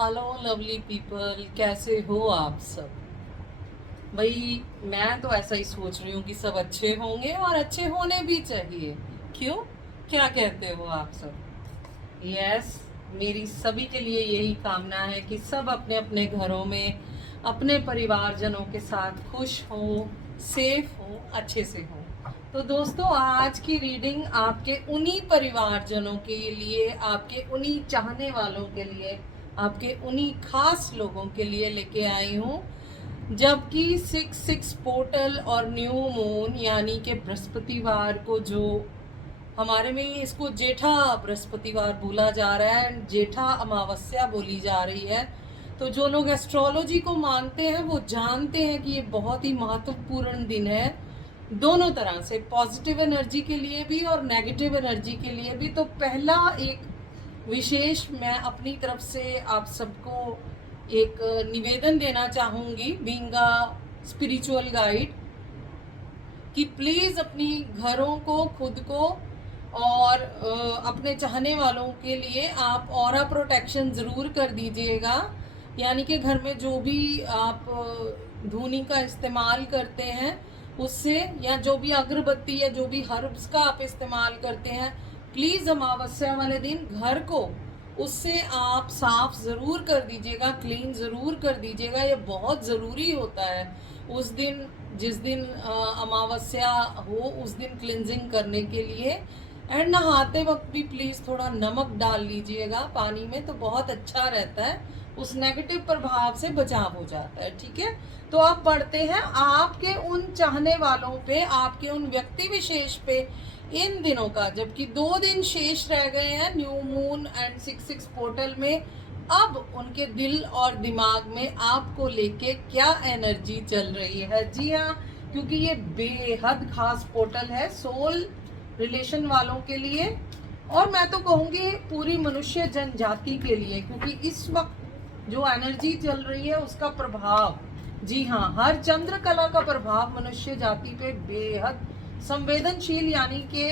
Hello lovely people, कैसे हो आप सब। भाई मैं तो ऐसा ही सोच रही हूँ कि सब अच्छे होंगे और अच्छे होने भी चाहिए। क्यों, क्या कहते हो आप सब। यस, मेरी सभी के लिए यही कामना है कि सब अपने अपने घरों में अपने परिवारजनों के साथ खुश हो, सेफ हो, अच्छे से हो। तो दोस्तों, आज की रीडिंग आपके उन्हीं परिवारजनों के लिए, आपके उन्हीं चाहने वालों के लिए, आपके उन्हीं खास लोगों के लिए लेके आई हूँ। जबकि 6-6 पोर्टल और न्यू मून यानी कि बृहस्पतिवार को, जो हमारे में इसको जेठा बृहस्पतिवार बोला जा रहा है, जेठा अमावस्या बोली जा रही है। तो जो लोग एस्ट्रोलॉजी को मानते हैं वो जानते हैं कि ये बहुत ही महत्वपूर्ण दिन है, दोनों तरह से, पॉजिटिव एनर्जी के लिए भी और नेगेटिव एनर्जी के लिए भी। तो पहला एक विशेष मैं अपनी तरफ से आप सबको एक निवेदन देना चाहूँगी, बीइंग अ स्पिरिचुअल गाइड, कि प्लीज़ अपनी घरों को, खुद को और अपने चाहने वालों के लिए आप ऑरा प्रोटेक्शन ज़रूर कर दीजिएगा। यानी कि घर में जो भी आप धूनी का इस्तेमाल करते हैं उससे, या जो भी अगरबत्ती या जो भी हर्ब्स का आप इस्तेमाल करते हैं, प्लीज़ अमावस्या वाले दिन घर को उससे आप साफ ज़रूर कर दीजिएगा, क्लीन ज़रूर कर दीजिएगा। ये बहुत ज़रूरी होता है उस दिन, जिस दिन अमावस्या हो उस दिन क्लिनजिंग करने के लिए। एंड नहाते वक्त भी प्लीज़ थोड़ा नमक डाल लीजिएगा पानी में, तो बहुत अच्छा रहता है, उस नेगेटिव प्रभाव से बचाव हो जाता है। ठीक है, तो आप पढ़ते हैं आपके उन चाहने वालों पे, आपके उन व्यक्ति विशेष पे इन दिनों का, जबकि 2 दिन शेष रह गए हैं न्यू मून एंड 6-6 पोर्टल में, अब उनके दिल और दिमाग में आपको लेके क्या एनर्जी चल रही है। जी हाँ, क्योंकि ये बेहद खास पोर्टल है सोल रिलेशन वालों के लिए, और मैं तो कहूँगी पूरी मनुष्य जनजाति के लिए, क्योंकि इस वक्त जो एनर्जी चल रही है उसका प्रभाव, जी हाँ, हर चंद्र कला का प्रभाव मनुष्य जाति पे बेहद संवेदनशील, यानी कि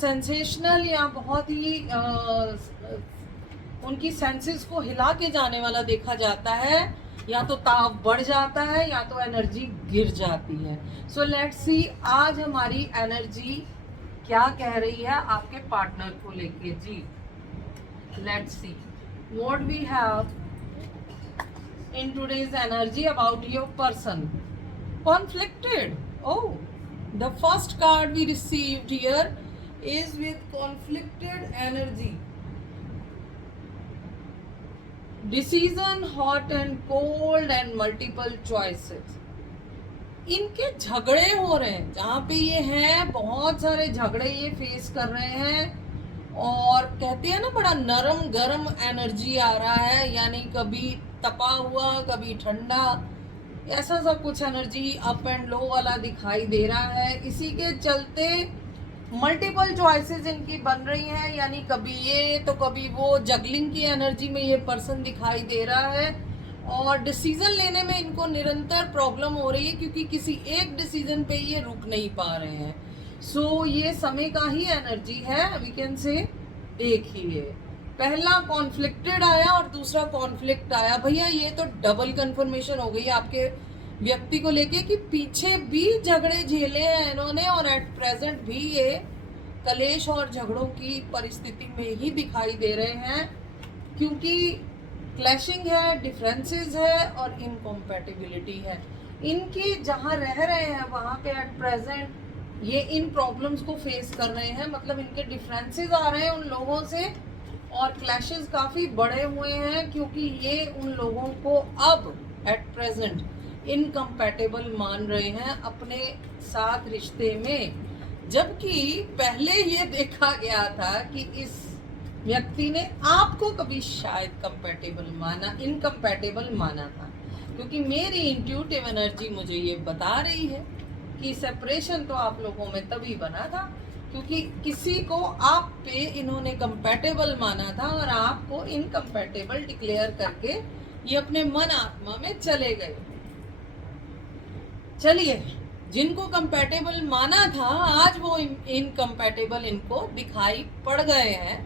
सेंसेशनल, या बहुत ही उनकी सेंसेस को हिला के जाने वाला देखा जाता है। या तो ताव बढ़ जाता है या तो एनर्जी गिर जाती है। सो लेट्स सी आज हमारी एनर्जी क्या कह रही है आपके पार्टनर को लेके। जी, let's see what we have in today's energy about your person. Conflicted. Oh, the first card we received here is with conflicted energy. Decision hot and cold and multiple choices. इनके झगड़े हो रहे हैं, जहाँ पे ये हैं बहुत सारे झगड़े ये फेस कर रहे हैं, और कहते हैं ना बड़ा नरम गरम एनर्जी आ रहा है, यानी कभी तपा हुआ कभी ठंडा, ऐसा सा कुछ एनर्जी अप एंड लो वाला दिखाई दे रहा है। इसी के चलते मल्टीपल चॉइसेस इनकी बन रही हैं, यानी कभी ये तो कभी वो, जगलिंग की एनर्जी में ये पर्सन दिखाई दे रहा है, और डिसीजन लेने में इनको निरंतर प्रॉब्लम हो रही है, क्योंकि किसी एक डिसीजन पे ये रुक नहीं पा रहे हैं। सो ये समय का ही एनर्जी है, वी कैन से। देखिए, पहला कॉन्फ्लिक्टेड आया और दूसरा कॉन्फ्लिक्ट आया। भैया ये तो डबल कंफर्मेशन हो गई आपके व्यक्ति को लेके कि पीछे भी झगड़े झेले हैं इन्होंने, और एट प्रेजेंट भी ये कलेश और झगड़ों की परिस्थिति में ही दिखाई दे रहे हैं, क्योंकि क्लैशिंग है, डिफरेंसेस है और इनकम्पैटिबिलिटी है। इनकी जहाँ रह रहे हैं वहाँ पे एट प्रेजेंट ये इन प्रॉब्लम्स को फेस कर रहे हैं, मतलब इनके डिफरेंसेस आ रहे हैं उन लोगों से, और क्लैशेस काफ़ी बड़े हुए हैं, क्योंकि ये उन लोगों को अब एट प्रेजेंट इनकम्पैटिबल मान रहे हैं अपने साथ रिश्ते में। जबकि पहले ये देखा गया था कि इस व्यक्ति ने आपको कभी शायद कंपैटिबल माना, इनकम्पैटिबल माना था, क्योंकि मेरी इंट्यूटिव एनर्जी मुझे ये बता रही है कि सेपरेशन तो आप लोगों में तभी बना था क्योंकि किसी को आप पे इन्होंने कंपैटिबल माना था, और आपको इनकम्पैटिबल डिक्लेयर करके ये अपने मन आत्मा में चले गए। चलिए, जिनको कंपैटिबल माना था आज वो इनकम्पैटिबल इनको दिखाई पड़ गए हैं,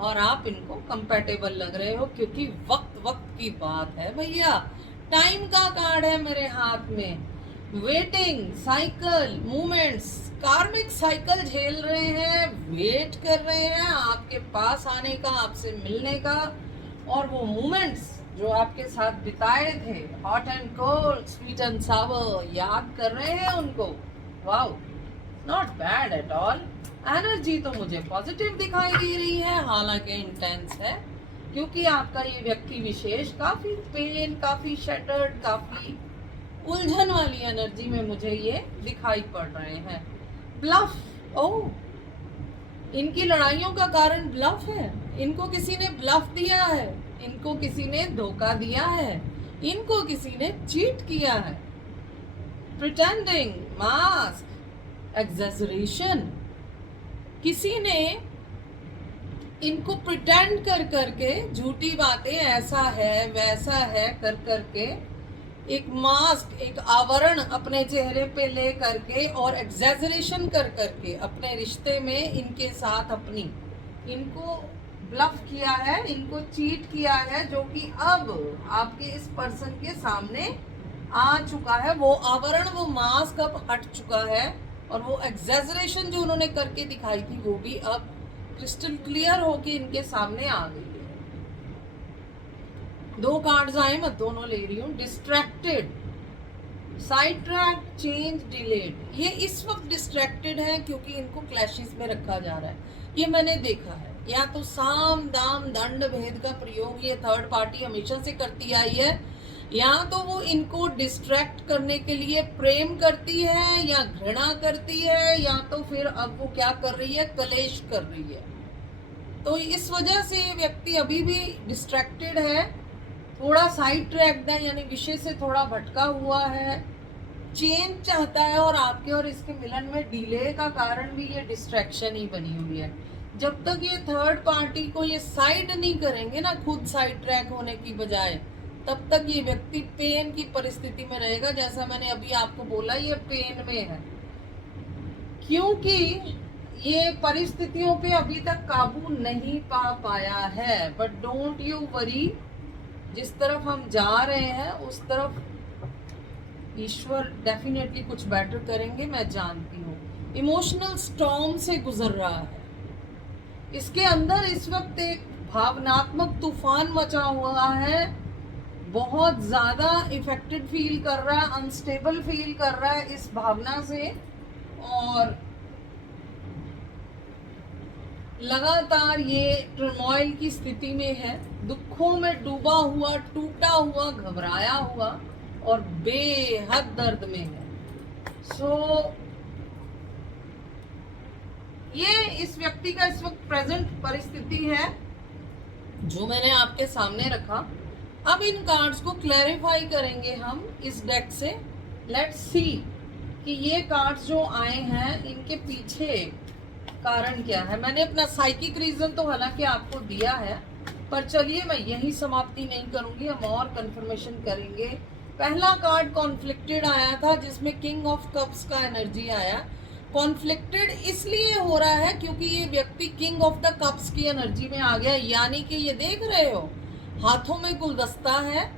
और आप इनको कंपेटेबल लग रहे हो, क्योंकि वक्त वक्त की बात है भैया। टाइम का कार्ड है मेरे हाथ में। वेटिंग साइकिल मूवमेंट्स, कार्मिक साइकिल झेल रहे हैं, वेट कर रहे हैं आपके पास आने का, आपसे मिलने का। और वो मोमेंट्स जो आपके साथ बिताए थे, hot and cold, sweet and सावर, याद कर रहे हैं उनको। Wow, not bad at all. Energy तो मुझे पॉजिटिव दिखाई दे रही है, हालांकि इंटेंस है, क्योंकि आपका ये व्यक्ति विशेष काफी पेन, काफी शटर्ड, काफी उलझन वाली एनर्जी में मुझे ये दिखाई पड़ रहे हैं। ब्लफ, ओह, इनकी लड़ाइयों का कारण ब्लफ है। इनको किसी ने ब्लफ दिया है, इनको किसी ने धोखा दिया है, इनको किसी ने चीट किया है। प्रिटेंडिंग, मास्क, एग्जैजरेशन, किसी ने इनको प्रिटेंड कर करके झूठी बातें, ऐसा है वैसा है कर करके, एक मास्क, एक आवरण अपने चेहरे पे ले करके और एग्जैजरेशन कर करके अपने रिश्ते में इनके साथ अपनी इनको ब्लफ किया है, इनको चीट किया है, जो कि अब आपके इस पर्सन के सामने आ चुका है। वो आवरण, वो मास्क अब हट चुका है और वो एग्जैजरेशन जो उन्होंने करके दिखाई थी वो भी अब क्रिस्टल क्लियर होके इनके सामने आ गई है। 2 कार्ड्स आए, मैं दोनों ले रही हूँ। Distracted, side track, change, delayed. ये इस वक्त डिस्ट्रैक्टेड है क्योंकि इनको क्लैशेस में रखा जा रहा है। ये मैंने देखा है, या तो साम दाम दंड भेद का प्रयोग ये थर्ड पार्टी हमेशा से करती आई है, या तो वो इनको डिस्ट्रैक्ट करने के लिए प्रेम करती है या घृणा करती है, या तो फिर अब वो क्या कर रही है, कलेश कर रही है। तो इस वजह से ये व्यक्ति अभी भी डिस्ट्रैक्टेड है, थोड़ा साइड ट्रैक्ड है, यानी विषय से थोड़ा भटका हुआ है, चेंज चाहता है, और आपके और इसके मिलन में डिले का कारण भी ये डिस्ट्रैक्शन ही बनी हुई है। जब तक ये थर्ड पार्टी को ये साइड नहीं करेंगे ना, खुद साइड ट्रैक होने की बजाय, तब तक ये व्यक्ति पेन की परिस्थिति में रहेगा। जैसा मैंने अभी आपको बोला, ये पेन में है क्योंकि ये परिस्थितियों पे अभी तक काबू नहीं पा पाया है। बट डोंट यू वरी, जिस तरफ हम जा रहे हैं उस तरफ ईश्वर डेफिनेटली कुछ बेटर करेंगे, मैं जानती हूँ। इमोशनल स्टॉर्म से गुजर रहा है, इसके अंदर इस वक्त एक भावनात्मक तूफान मचा हुआ है, बहुत ज्यादा इफेक्टेड फील कर रहा है, अनस्टेबल फील कर रहा है इस भावना से, और लगातार ये टर्मोइल की स्थिति में है, दुखों में डूबा हुआ, टूटा हुआ, घबराया हुआ और बेहद दर्द में है। सो ये इस व्यक्ति का इस वक्त प्रेजेंट परिस्थिति है जो मैंने आपके सामने रखा। अब इन कार्ड्स को क्लैरिफाई करेंगे हम इस डेक से। लेट्स सी कि ये कार्ड्स जो आए हैं इनके पीछे कारण क्या है। मैंने अपना साइकिक रीजन तो हालांकि आपको दिया है, पर चलिए मैं यही समाप्ति नहीं करूंगी, हम और कंफर्मेशन करेंगे। पहला कार्ड कॉन्फ्लिक्टेड आया था, जिसमें किंग ऑफ कप्स का एनर्जी आया। कॉन्फ्लिक्टेड इसलिए हो रहा है क्योंकि ये व्यक्ति किंग ऑफ द कप्स की एनर्जी में आ गया, यानी कि ये देख रहे हो, हाथों में गुलदस्ता है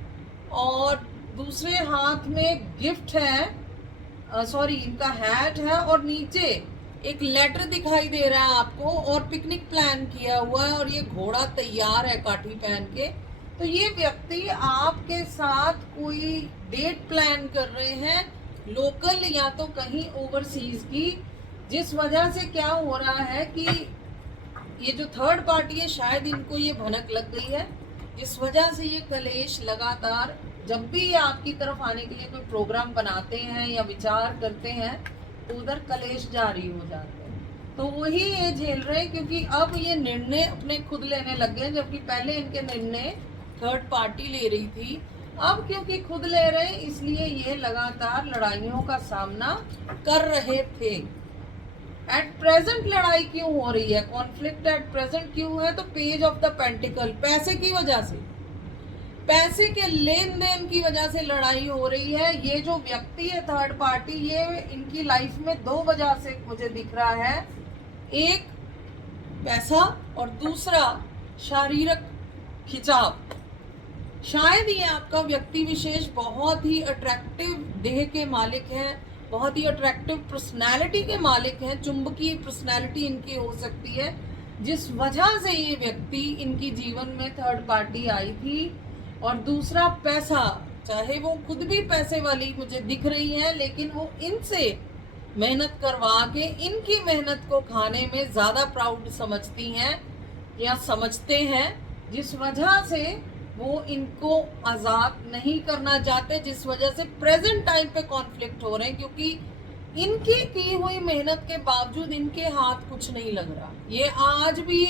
और दूसरे हाथ में गिफ्ट है, सॉरी इनका हैट है, और नीचे एक लेटर दिखाई दे रहा है आपको, और पिकनिक प्लान किया हुआ है, और ये घोड़ा तैयार है काठी पहन के। तो ये व्यक्ति आपके साथ कोई डेट प्लान कर रहे हैं, लोकल या तो कहीं ओवरसीज की, जिस वजह से क्या हो रहा है कि ये जो थर्ड पार्टी है शायद इनको ये भनक लग गई है, जिस वजह से ये कलेश लगातार, जब भी ये आपकी तरफ आने के लिए कोई प्रोग्राम बनाते हैं या विचार करते हैं तो उधर कलेश जारी हो जाते हैं। तो वही ये झेल रहे हैं क्योंकि अब ये निर्णय अपने खुद लेने लग गए, जबकि पहले इनके निर्णय थर्ड पार्टी ले रही थी। अब क्योंकि खुद ले रहे हैं इसलिए ये लगातार लड़ाइयों का सामना कर रहे थे। एट प्रेजेंट लड़ाई क्यों हो रही है, कॉन्फ्लिक्ट एट प्रेजेंट क्यों है, तो पेज ऑफ द पेंटिकल, पैसे की वजह से, पैसे के लेन देन की वजह से लड़ाई हो रही है। ये जो व्यक्ति है थर्ड पार्टी, ये इनकी लाइफ में 2 वजह से मुझे दिख रहा है, एक पैसा और दूसरा शारीरिक खिंचाव। शायद ये आपका व्यक्ति विशेष बहुत ही अट्रैक्टिव देह के मालिक हैं, बहुत ही अट्रैक्टिव पर्सनैलिटी के मालिक हैं, चुंबकीय पर्सनैलिटी इनकी हो सकती है, जिस वजह से ये व्यक्ति इनकी जीवन में थर्ड पार्टी आई थी। और दूसरा पैसा, चाहे वो खुद भी पैसे वाली मुझे दिख रही है, लेकिन वो इनसे मेहनत करवा के इनकी मेहनत को खाने में ज़्यादा प्राउड समझती हैं या समझते हैं, जिस वजह से वो इनको आज़ाद नहीं करना चाहते, जिस वजह से प्रेजेंट टाइम पे कॉन्फ्लिक्ट हो रहे हैं, क्योंकि इनकी की हुई मेहनत के बावजूद इनके हाथ कुछ नहीं लग रहा। ये आज भी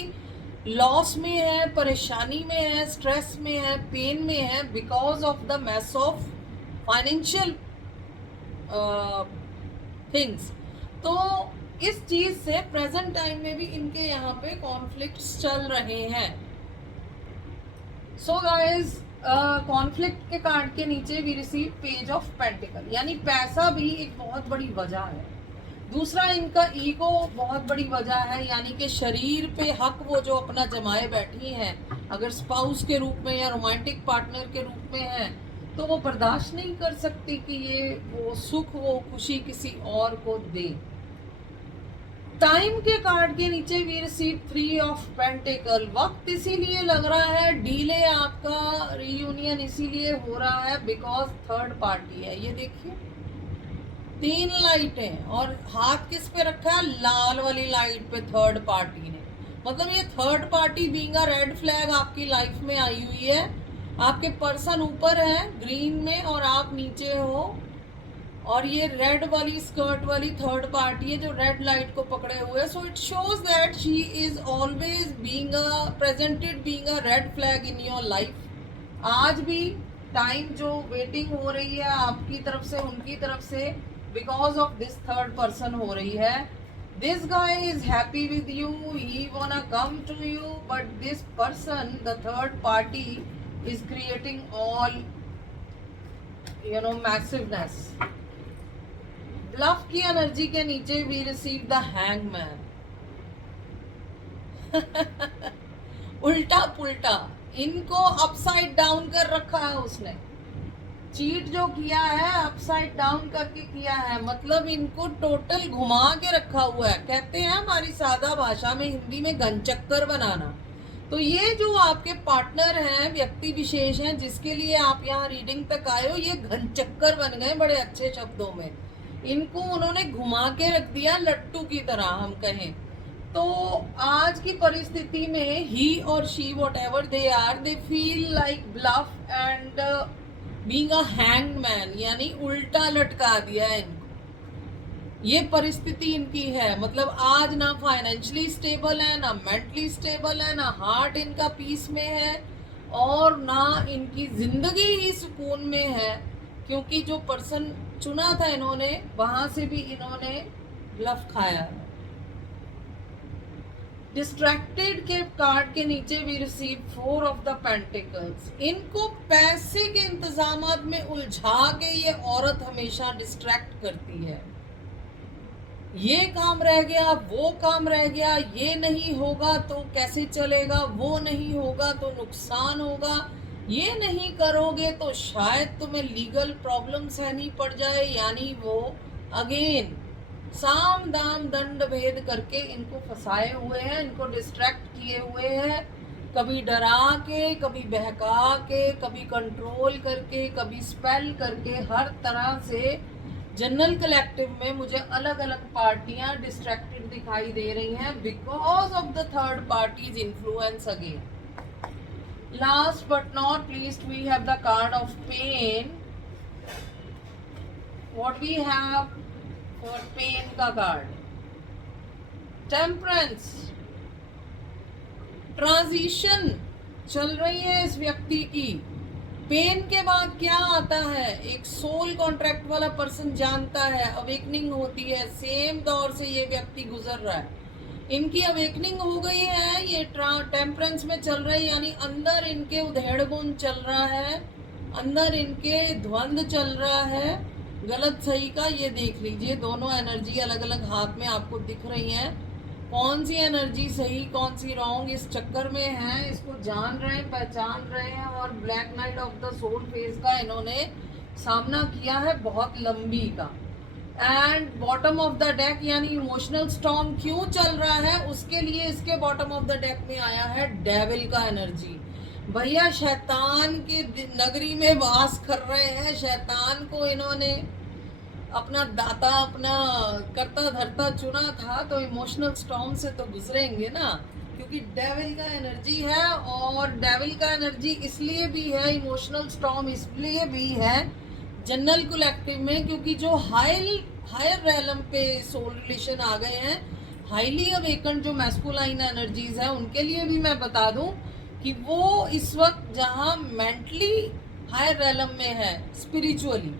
लॉस में है, परेशानी में है, स्ट्रेस में है, पेन में है, because of the mass of financial things. तो इस चीज़ से प्रेजेंट टाइम में भी इनके यहाँ पे कॉन्फ्लिक्ट्स चल रहे हैं। सो गाइज, कॉन्फ्लिक्ट के कार्ड के नीचे we receive page of pentacle, यानी पैसा भी एक बहुत बड़ी वजह है। दूसरा, इनका ईगो बहुत बड़ी वजह है, यानी कि शरीर पे हक वो जो अपना जमाए बैठी हैं, अगर स्पाउस के रूप में या रोमांटिक पार्टनर के रूप में है, तो वो बर्दाश्त नहीं कर सकती कि ये वो सुख, वो खुशी किसी और को दे। टाइम के कार्ड के नीचे वी रिसीव 3 ऑफ पेंटिकल। वक्त इसीलिए लग रहा है डिले, आपका रीयूनियन इसीलिए हो रहा है बिकॉज थर्ड पार्टी है। ये देखिए 3 लाइटें और हाथ किस पे रखा है, लाल वाली लाइट पे थर्ड पार्टी ने। मतलब ये third party being a red flag आपकी लाइफ में आई हुई है। आपके पर्सन ऊपर है ग्रीन में और आप नीचे हो, और ये रेड वाली स्कर्ट वाली थर्ड पार्टी है जो रेड लाइट को पकड़े हुए। So it shows that she is always being presented being a red flag in your life. आज भी टाइम जो वेटिंग हो रही है आपकी तरफ से, उनकी तरफ से, because of this third person हो रही है। This guy is happy with you, he wanna come to you, but this person, the third party, is creating all massiveness. Bluff की एनर्जी के नीचे वी रिसीव द हैंगमैन। उल्टा पुल्टा इनको upside down कर रखा है उसने। चीट जो किया है अपसाइड डाउन करके किया है, मतलब इनको टोटल घुमा के रखा हुआ है। कहते हैं हमारी सादा भाषा में, हिंदी में, घनचक्कर बनाना। तो ये जो आपके पार्टनर हैं, व्यक्ति विशेष हैं, जिसके लिए आप यहाँ रीडिंग तक आए हो, ये घनचक्कर बन गए बड़े अच्छे शब्दों में। इनको उन्होंने घुमा के रख दिया लट्टू की तरह हम कहें तो। आज की परिस्थिति में ही और she whatever they are, they feel like bluff and being a hanged man, यानी उल्टा लटका दिया है इनको। ये परिस्थिति इनकी है। मतलब आज ना फाइनेंशियली स्टेबल है, ना मेंटली स्टेबल है, ना हार्ट इनका पीस में है, और ना इनकी जिंदगी ही सुकून में है, क्योंकि जो पर्सन चुना था इन्होंने, वहां से भी इन्होंने ब्लफ खाया। डिस्ट्रैक्टेड के कार्ड के नीचे we receive 4 of the pentacles. इनको पैसे के इंतजामात में उलझा के ये औरत हमेशा डिस्ट्रैक्ट करती है। ये काम रह गया, वो काम रह गया, ये नहीं होगा तो कैसे चलेगा, वो नहीं होगा तो नुकसान होगा, ये नहीं करोगे तो शायद तुम्हें लीगल प्रॉब्लम सहनी पड़ जाए। यानी वो अगेन साम दाम दंड भेद करके इनको फंसाए हुए हैं, इनको डिस्ट्रैक्ट किए हुए हैं, कभी डरा के, कभी बहका के, कभी कंट्रोल करके, कभी स्पेल करके। हर तरह से जनरल कलेक्टिव में मुझे अलग अलग पार्टियां डिस्ट्रैक्टेड दिखाई दे रही हैं because of the third parties influence again. Last but not least, we have the card of pain. What we have for pain का card? Temperance. Transition चल रही है इस व्यक्ति की। पेन के बाद क्या आता है, एक सोल कॉन्ट्रैक्ट वाला पर्सन जानता है, अवेकनिंग होती है। सेम दौर से ये व्यक्ति गुजर रहा है, इनकी अवेकनिंग हो गई है, ये टेम्परेंस में चल रहे हैं, यानी अंदर इनके उधेड़ बुन चल रहा है, अंदर इनके द्वंद्व चल रहा है, गलत सही का। ये देख लीजिए दोनों एनर्जी अलग अलग हाथ में आपको दिख रही हैं। कौन सी एनर्जी सही कौन सी रॉन्ग इस चक्कर में है, इसको जान रहे हैं, पहचान रहे हैं। और black night of the soul phase का इन्होंने सामना किया है बहुत लंबी का। And bottom of the deck यानी इमोशनल स्टॉर्म क्यों चल रहा है, उसके लिए इसके बॉटम ऑफ द डेक में आया है डेविल का एनर्जी। भैया शैतान के नगरी में वास कर रहे हैं, शैतान को इन्होंने अपना दाता अपना करता धरता चुना था, तो इमोशनल स्टॉर्म से तो गुजरेंगे ना, क्योंकि डेविल का एनर्जी है। और डेविल का एनर्जी इसलिए भी है, इमोशनल स्टॉर्म इसलिए भी है जनरल कलेक्टिव में, क्योंकि जो हायर रेलम पे सोल रिलेशन आ गए हैं, हाईली अवेकन जो मैस्कुलाइन एनर्जीज है, उनके लिए भी मैं बता दूं कि वो इस वक्त जहां मेंटली हायर रेलम में है स्पिरिचुअली,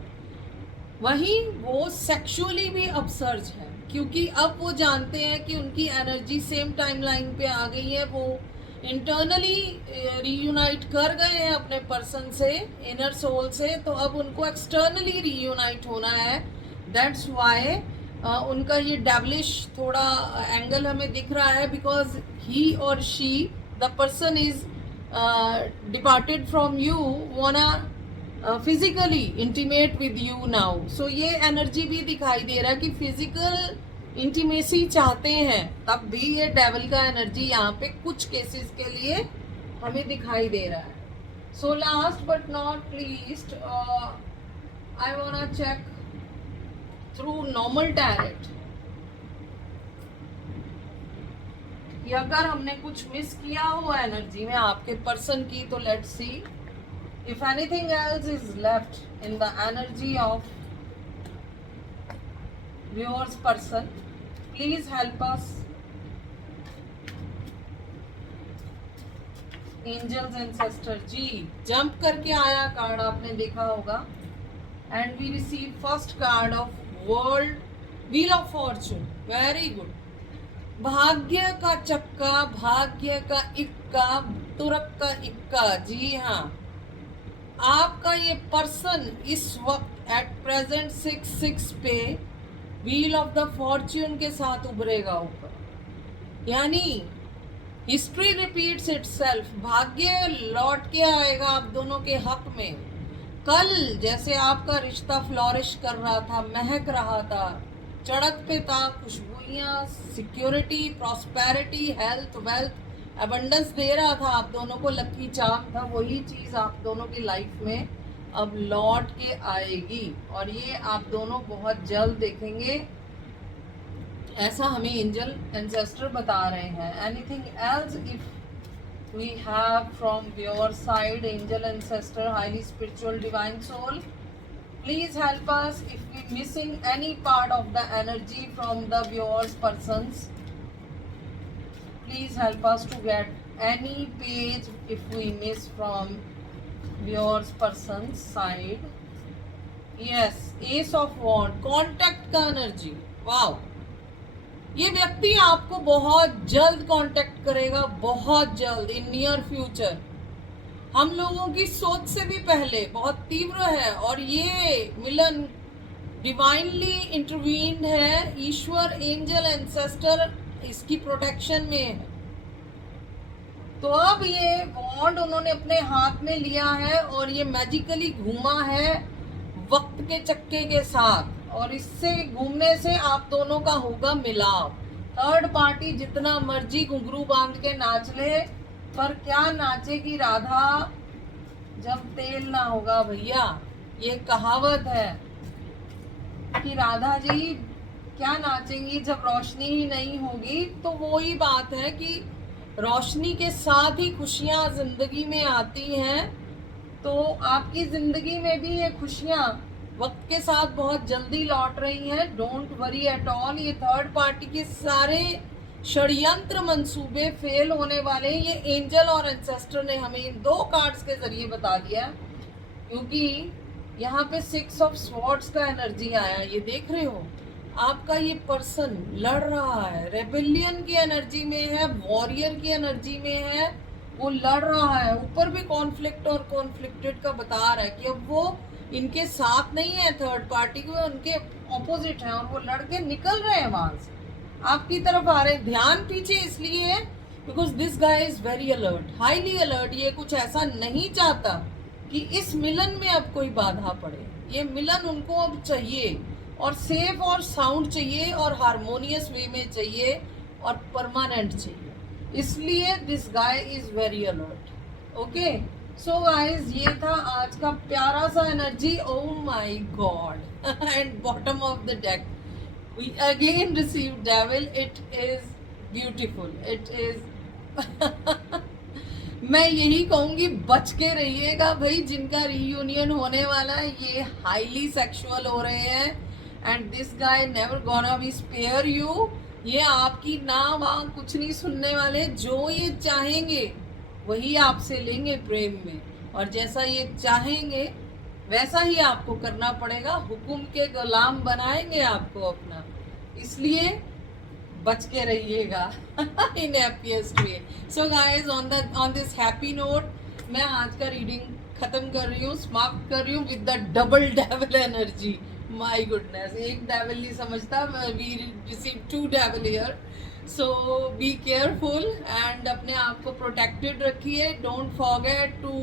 वहीं वो सेक्सुअली भी अपसर्ज है, क्योंकि अब वो जानते हैं कि उनकी एनर्जी सेम टाइमलाइन पे आ गई है। वो इंटरनली रीयूनाइट कर गए हैं अपने पर्सन से, इनर सोल से, तो अब उनको एक्सटर्नली रीयूनाइट होना है। दैट्स वाई उनका ये डेविलिश थोड़ा एंगल हमें दिख रहा है, बिकॉज ही और she the person is departed from you, wanna physically intimate with you now. So ये एनर्जी भी दिखाई दे रहा है कि फिजिकल इंटीमेसी चाहते हैं, तब भी ये डेविल का एनर्जी यहाँ पे कुछ केसेस के लिए हमें दिखाई दे रहा है। So last but not least, I wanna check through normal tarot कि अगर हमने कुछ मिस किया हो एनर्जी में आपके पर्सन की, तो let's see if anything else is left in the energy of viewer's person, please help us. Angels ancestor ji jump करके आया कार्ड, आपने देखा होगा। And we receive first card of world wheel of fortune, very good. भाग्य का चक्का, भाग्य का इक्का, तुरक का इक्का, जी हाँ। आपका ये पर्सन इस वक्त एट प्रेजेंट 6-6 पे व्हील ऑफ द फॉर्च्यून के साथ उभरेगा ऊपर, यानी हिस्ट्री रिपीट्स इटसेल्फ, भाग्य लौट के आएगा आप दोनों के हक में। कल जैसे आपका रिश्ता फ्लोरिश कर रहा था, महक रहा था, चढ़क पे था, खुशबुइयाँ, security, prosperity, health, wealth, abundance दे रहा था आप दोनों को, लकी चार्म था, वही चीज़ आप दोनों की लाइफ में अब लौट के आएगी। और ये आप दोनों बहुत जल्द देखेंगे, ऐसा हमें एंजल एंसेस्टर बता रहे हैं। Anything else if we have from your side angel ancestor, highly spiritual divine soul, please help us if we missing any part of the energy from the viewers persons. Please help us to get any page if we miss from viewers person's side. Yes, ace of wand, contact का energy, wow। ये व्यक्ति आपको बहुत जल्द contact करेगा, बहुत जल्द, in near future, हम लोगों की सोच से भी पहले, बहुत तीव्र है। और ये मिलन डिवाइनली इंटरवीन्ड है, ईश्वर एंजल एंसेस्टर इसकी प्रोटेक्शन में है। तो अब ये वॉन्ड उन्होंने अपने हाथ में लिया है और ये मैजिकली घूमा है वक्त के चक्के के साथ, और इससे घूमने से आप दोनों का होगा मिलाव। थर्ड पार्टी जितना मर्जी घुंघरू बांध के नाच ले, पर क्या नाचेगी राधा जब तेल ना होगा भैया। ये कहावत है कि राधा जी क्या नाचेंगी जब रोशनी ही नहीं होगी। तो वो ही बात है कि रोशनी के साथ ही खुशियाँ जिंदगी में आती हैं। तो आपकी जिंदगी में भी ये खुशियाँ वक्त के साथ बहुत जल्दी लौट रही हैं, डोंट वरी एट ऑल। ये थर्ड पार्टी के सारे षड्यंत्र मंसूबे फेल होने वाले, ये एंजल और एंसेस्टर ने हमें इन दो कार्ड्स के जरिए बता दिया। क्योंकि यहाँ पे 6 ऑफ स्वॉर्ड्स का एनर्जी आया, ये देख रहे हो, आपका ये पर्सन लड़ रहा है, रेबेलियन की एनर्जी में है, वॉरियर की एनर्जी में है, वो लड़ रहा है। ऊपर भी कॉन्फ्लिक्ट और कॉन्फ्लिक्टेड का बता रहा है कि अब वो इनके साथ नहीं है, थर्ड पार्टी को उनके ऑपोजिट है, और वो लड़के निकल रहे हैं वहां से। आपकी तरफ आ रहे हैं, ध्यान पीछे इसलिए है because this guy is very alert, highly alert. ये कुछ ऐसा नहीं चाहता कि इस मिलन में अब कोई बाधा पड़े। ये मिलन उनको अब चाहिए, और सेफ और साउंड चाहिए, और हारमोनियस वे में चाहिए, और परमानेंट चाहिए। इसलिए this guy is very alert. Okay, so guys, ये था आज का प्यारा सा energy. Oh my God, and bottom of the deck we again receive devil. It is beautiful, it is मैं यही कहूंगी, बच के रहिएगा भाई, जिनका रीयूनियन होने वाला है। ये हाईली सेक्सुअल हो रहे हैं, and this guy never gonna be spare you. ये आपकी ना वहाँ कुछ नहीं सुनने वाले। जो ये चाहेंगे वही आपसे लेंगे प्रेम में, और जैसा ये चाहेंगे वैसा ही आपको करना पड़ेगा। हुक्म के गुलाम बनाएंगे आपको अपना, इसलिए बच के रहिएगा in happiest way. So guys, on this happy note मैं आज का रीडिंग खत्म कर रही हूँ, समाप्त कर रही हूँ with the double devil energy. My goodness, एक डेविल नहीं समझता, we receive 2 devil here. So be careful and अपने आप को प्रोटेक्टेड रखिए। डोंट फॉरगेट टू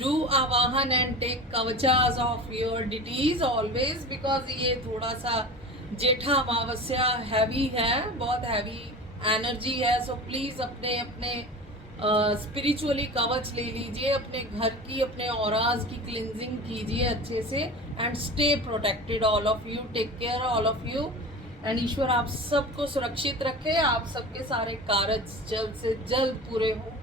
do आवाहन and take कवचास of your deities always, because ये थोड़ा सा जेठा अमावस्या हैवी है, बहुत हैवी एनर्जी है। सो प्लीज़ अपने अपने स्पिरिचुअली कवच ले लीजिए, अपने घर की, अपने औराज की क्लिनजिंग कीजिए अच्छे से, and stay protected all of you. Take care all of you, and ईश्वर आप सबको सुरक्षित रखे, आप सबके सारे कार्य जल्द से जल्द पूरे हों,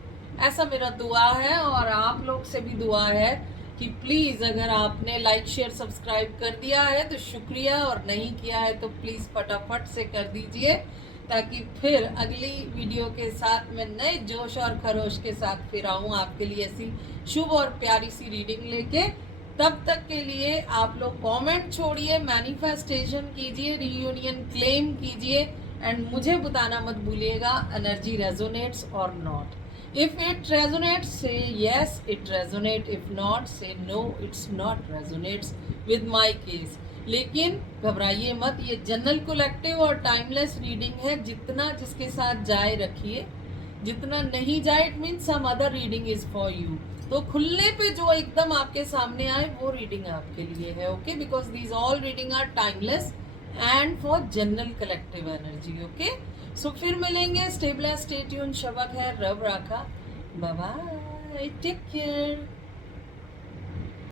ऐसा मेरा दुआ है। और आप लोग से भी दुआ है कि प्लीज़ अगर आपने लाइक शेयर सब्सक्राइब कर दिया है तो शुक्रिया, और नहीं किया है तो प्लीज़ फटाफट से कर दीजिए, ताकि फिर अगली वीडियो के साथ मैं नए जोश और खरोश के साथ फिर आऊँ आपके लिए ऐसी शुभ और प्यारी सी रीडिंग लेके। तब तक के लिए आप लोग कमेंट छोड़िए, मैनिफेस्टेशन कीजिए, रीयूनियन क्लेम कीजिए, एंड मुझे बताना मत भूलिएगा एनर्जी रेजोनेट्स और not. If it resonates, say yes, it resonates. If not, say no, it's not resonates with my case. लेकिन घबराइए मत, ये जनरल कलेक्टिव और टाइमलेस रीडिंग है। जितना जिसके साथ जाए रखिए, जितना नहीं जाए it mean some other reading is for you. तो खुलने पे जो एकदम आपके सामने आए वो रीडिंग आपके लिए है। Okay, because these all reading are timeless and for general collective energy. Okay, so फिर मिलेंगे। स्टे ब्लेस्ड, स्टे ट्यून्ड, शबा खैर, रब राखा, बाय बाय, टेक केयर।